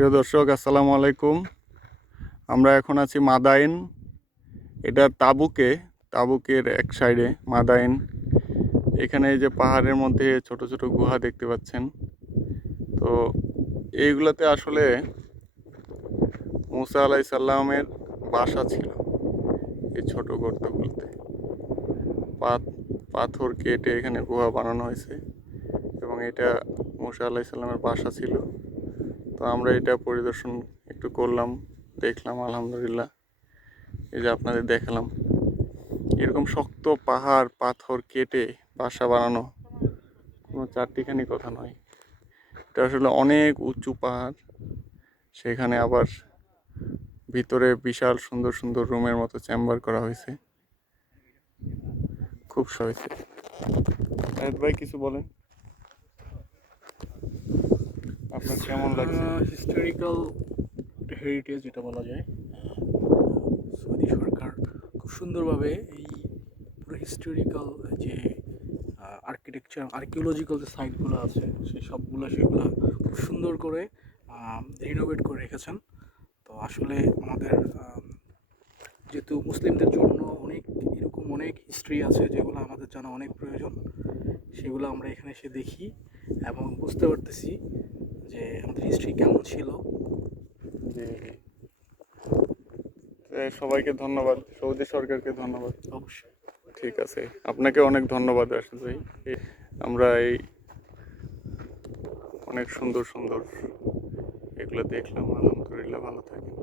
প্রিয় দর্শক, আসসালামু আলাইকুম। আমরা এখন আছি মাদাইন। এটা তাবুকের এক সাইডে মাদাইন। এখানে এই যে পাহাড়ের মধ্যে ছোট ছোট গুহা দেখতে পাচ্ছেন। তো এইগুলোতে আসলে মুসা আলাইসাল্লামের বাসা ছিল। এই ছোট গর্তগুলোতে পাথর কেটে এখানে গুহা বানানো হয়েছে এবং এটা মুসা আলাইসাল্লামের বাসা ছিল। তো আমরা এটা পরিদর্শন একটু করলাম, দেখলাম। আলহামদুলিল্লাহ, এই যে আপনাদের দেখালাম। এরকম শক্ত পাহাড় পাথর কেটে বাসা বানানো কোনো চারটিখানি কথা নয়। এটা আসলে অনেক উঁচু পাহাড়। সেখানে আবার ভিতরে বিশাল সুন্দর সুন্দর রুমের মতো চেম্বার করা হয়েছে। খুব হয়েছে। ভাই কিছু বলেন, আপনার কেমন লাগছে? হিস্টোরিক্যাল হেরিটেজ যেটা বলা যায়, সৌদি সরকার খুব সুন্দরভাবে এই পুরো হিস্টোরিক্যাল যে আর্কিওলজিক্যাল যে সাইটগুলো আছে সেগুলো খুব সুন্দর করে রিনোভেট করে রেখেছেন। তো আসলে আমাদের যেহেতু মুসলিমদের জন্য এরকম অনেক হিস্ট্রি আছে যেগুলো আমাদের জানা অনেক প্রয়োজন, সেগুলো আমরা এখানে এসে দেখি এবং বুঝতে পারতেছি যে আমাদের হিস্ট্রি কেমন ছিল। যে সবাইকে ধন্যবাদ, সৌদি সরকারকে ধন্যবাদ। অবশ্যই। ঠিক আছে, আপনাকে অনেক ধন্যবাদ রাশেদ ভাই। আমরা এই অনেক সুন্দর সুন্দর এগুলো দেখলাম। আলহামদুলিল্লাহ, ভালো থাকি।